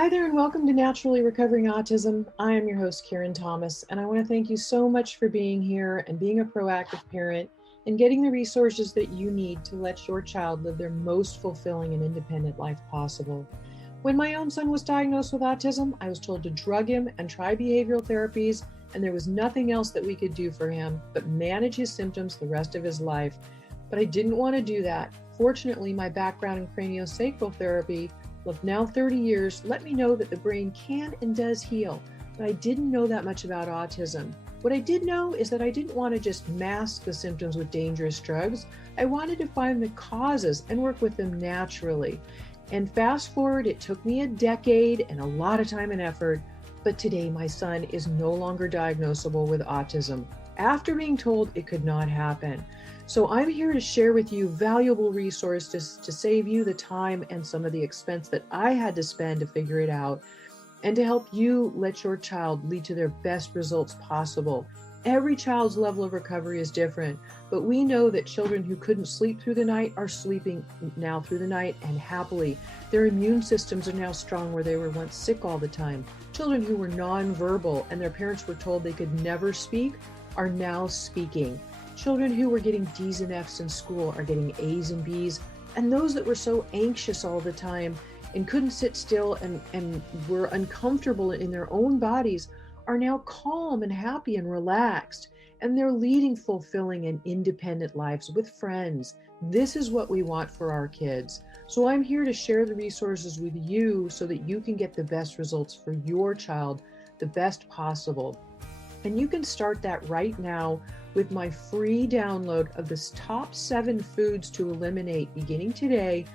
Hi there, and welcome to Naturally Recovering Autism. I am your host, Karen Thomas, and I want to thank you so much for being here and being a proactive parent and getting the resources that you need to let your child live their most fulfilling and independent life possible. When my own son was diagnosed with autism, I was told to drug him and try behavioral therapies, and there was nothing else that we could do for him but manage his symptoms the rest of his life. But I didn't want to do that. Fortunately, my background in craniosacral therapy of now 30 years let me know that the brain can and does heal, but I didn't know that much about autism. What I did know is that I didn't want to just mask the symptoms with dangerous drugs. I wanted to find the causes and work with them naturally. And fast forward, it took me a decade and a lot of time and effort, but today my son is no longer diagnosable with autism after being told it could not happen. So I'm here to share with you valuable resources to save you the time and some of the expense that I had to spend to figure it out, and to help you let your child lead to their best results possible. Every child's level of recovery is different, but we know that children who couldn't sleep through the night are sleeping now through the night and happily. Their immune systems are now strong where they were once sick all the time. Children who were nonverbal and their parents were told they could never speak are now speaking. Children who were getting D's and F's in school are getting A's and B's. And those that were so anxious all the time and couldn't sit still and were uncomfortable in their own bodies are now calm and happy and relaxed. And they're leading fulfilling and independent lives with friends. This is what we want for our kids. So I'm here to share the resources with you so that you can get the best results for your child, the best possible. And you can start that right now with my free download of the top 7 foods to eliminate beginning today,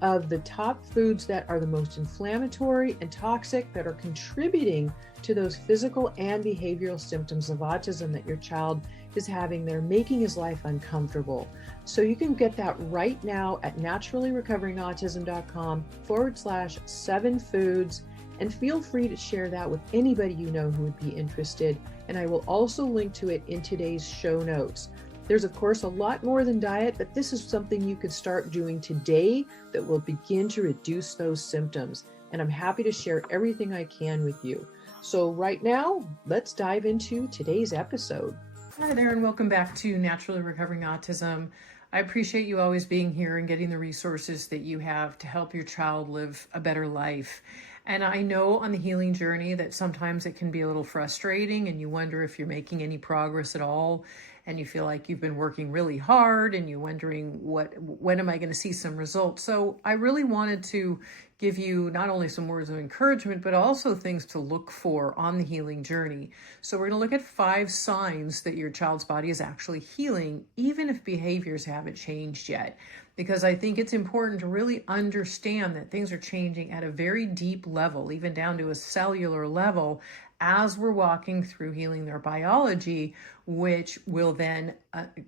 of the top foods that are the most inflammatory and toxic that are contributing to those physical and behavioral symptoms of autism that your child is having. They're making his life uncomfortable. So you can get that right now at naturallyrecoveringautism.com/7 foods. And feel free to share that with anybody you know who would be interested. And I will also link to it in today's show notes. There's, of course, a lot more than diet, but this is something you could start doing today that will begin to reduce those symptoms. And I'm happy to share everything I can with you. So right now, let's dive into today's episode. Hi there, and welcome back to Naturally Recovering Autism. I appreciate you always being here and getting the resources that you have to help your child live a better life. And I know on the healing journey that sometimes it can be a little frustrating and you wonder if you're making any progress at all, and you feel like you've been working really hard and you're wondering when am I going to see some results. So I really wanted to give you not only some words of encouragement, but also things to look for on the healing journey. So we're going to look at 5 signs that your child's body is actually healing, even if behaviors haven't changed yet. Because I think it's important to really understand that things are changing at a very deep level, even down to a cellular level, as we're walking through healing their biology, which will then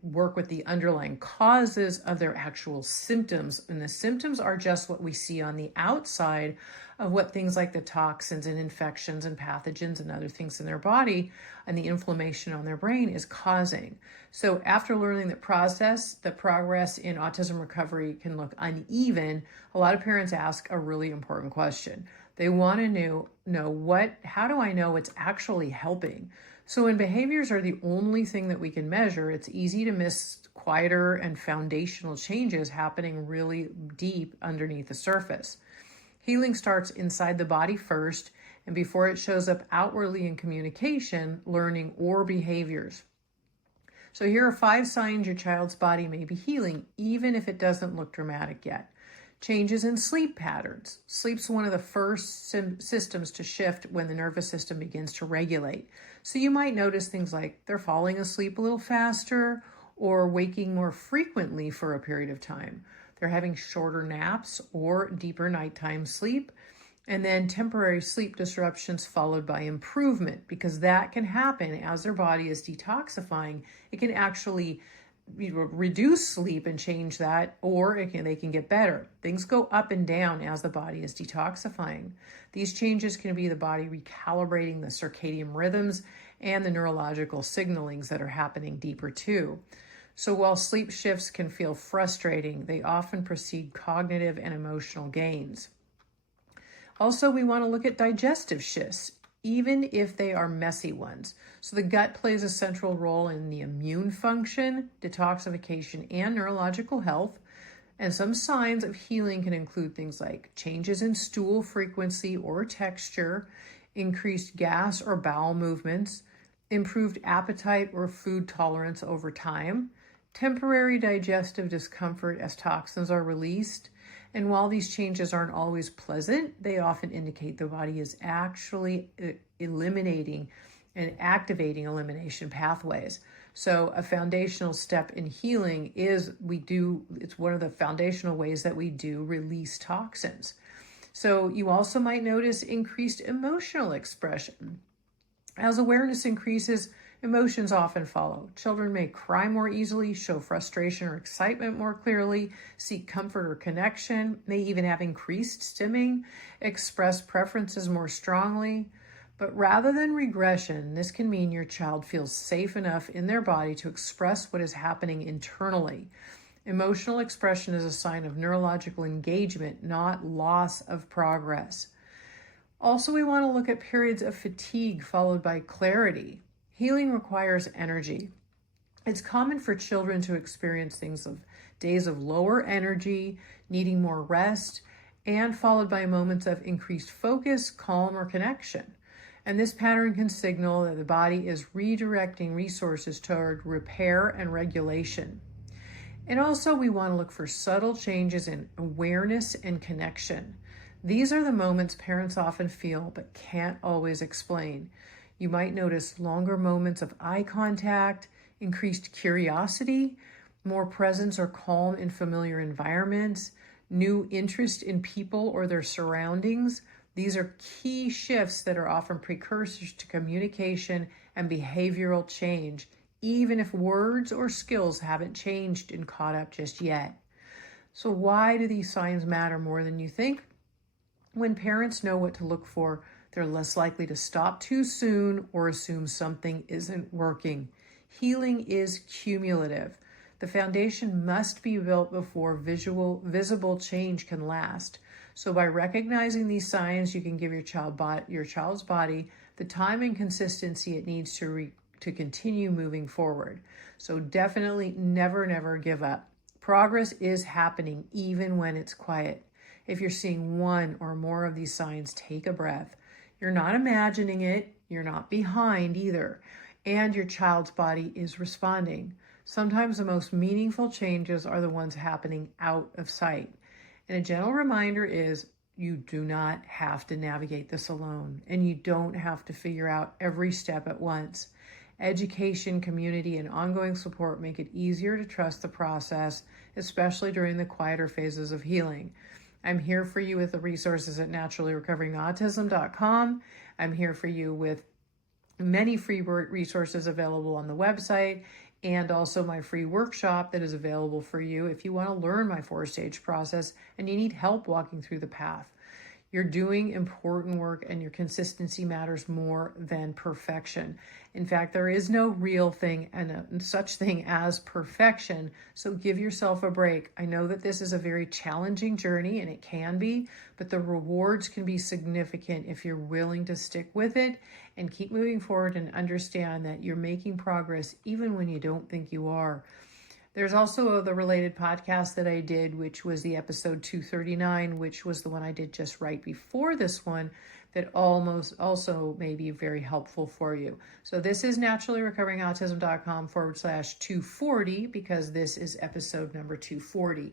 work with the underlying causes of their actual symptoms. And the symptoms are just what we see on the outside of what things like the toxins and infections and pathogens and other things in their body and the inflammation on their brain is causing. So after learning the progress in autism recovery can look uneven, a lot of parents ask a really important question. They want to know how do I know it's actually helping? So when behaviors are the only thing that we can measure, it's easy to miss quieter and foundational changes happening really deep underneath the surface. Healing starts inside the body first, and before it shows up outwardly in communication, learning, or behaviors. So here are 5 signs your child's body may be healing, even if it doesn't look dramatic yet. Changes in sleep patterns. Sleep's one of the first systems to shift when the nervous system begins to regulate. So you might notice things like they're falling asleep a little faster or waking more frequently for a period of time. They're having shorter naps or deeper nighttime sleep, and then temporary sleep disruptions followed by improvement, because that can happen as their body is detoxifying. It can actually reduce sleep and change that, or they can get better. Things go up and down as the body is detoxifying. These changes can be the body recalibrating the circadian rhythms and the neurological signalings that are happening deeper too. So while sleep shifts can feel frustrating, they often precede cognitive and emotional gains. Also, we want to look at digestive shifts, even if they are messy ones. So the gut plays a central role in the immune function, detoxification, and neurological health. And some signs of healing can include things like changes in stool frequency or texture, increased gas or bowel movements, improved appetite or food tolerance over time, temporary digestive discomfort as toxins are released. And while these changes aren't always pleasant, they often indicate the body is actually eliminating and activating elimination pathways. So a foundational step in healing is it's one of the foundational ways that we do release toxins. So you also might notice increased emotional expression. As awareness increases, emotions often follow. Children may cry more easily, show frustration or excitement more clearly, seek comfort or connection, may even have increased stimming, express preferences more strongly. But rather than regression, this can mean your child feels safe enough in their body to express what is happening internally. Emotional expression is a sign of neurological engagement, not loss of progress. Also, we want to look at periods of fatigue followed by clarity. Healing requires energy. It's common for children to experience days of lower energy, needing more rest, and followed by moments of increased focus, calm, or connection. And this pattern can signal that the body is redirecting resources toward repair and regulation. And also, we want to look for subtle changes in awareness and connection. These are the moments parents often feel but can't always explain. You might notice longer moments of eye contact, increased curiosity, more presence or calm in familiar environments, new interest in people or their surroundings. These are key shifts that are often precursors to communication and behavioral change, even if words or skills haven't changed and caught up just yet. So why do these signs matter more than you think? When parents know what to look for, they're less likely to stop too soon or assume something isn't working. Healing is cumulative. The foundation must be built before visible change can last. So by recognizing these signs, you can give your child's body the time and consistency it needs to continue moving forward. So definitely never give up. Progress is happening even when it's quiet. If you're seeing one or more of these signs, take a breath. You're not imagining it. You're not behind either. And your child's body is responding. Sometimes the most meaningful changes are the ones happening out of sight. And a gentle reminder is you do not have to navigate this alone, and you don't have to figure out every step at once. Education, community, and ongoing support make it easier to trust the process, especially during the quieter phases of healing. I'm here for you with the resources at naturallyrecoveringautism.com. I'm here for you with many free resources available on the website, and also my free workshop that is available for you if you want to learn my 4-stage process and you need help walking through the path. You're doing important work, and your consistency matters more than perfection. In fact, there is no real thing and such thing as perfection, so give yourself a break. I know that this is a very challenging journey, and it can be, but the rewards can be significant if you're willing to stick with it and keep moving forward and understand that you're making progress even when you don't think you are. There's also the related podcast that I did, which was the episode 239, which was the one I did just right before this one, that almost also may be very helpful for you. So this is naturallyrecoveringautism.com/240, because this is episode number 240.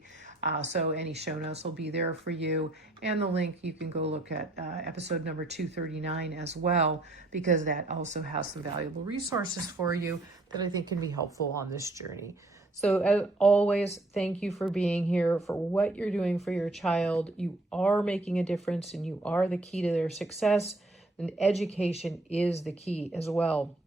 So any show notes will be there for you. And the link, you can go look at episode number 239 as well, because that also has some valuable resources for you that I think can be helpful on this journey. So as always, thank you for being here, for what you're doing for your child. You are making a difference, and you are the key to their success. And education is the key as well.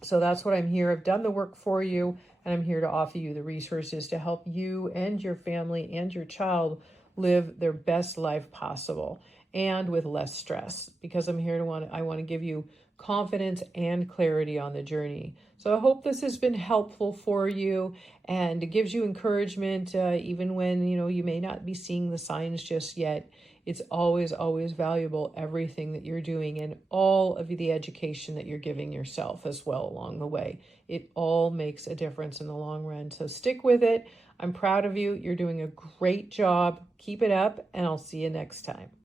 So that's what I'm here. I've done the work for you, and I'm here to offer you the resources to help you and your family and your child live their best life possible, and with less stress, because I want to give you confidence and clarity on the journey. So I hope this has been helpful for you, and it gives you encouragement, even when you may not be seeing the signs just yet. It's always, always valuable, everything that you're doing and all of the education that you're giving yourself as well along the way. It all makes a difference in the long run. So stick with it. I'm proud of you. You're doing a great job. Keep it up, and I'll see you next time.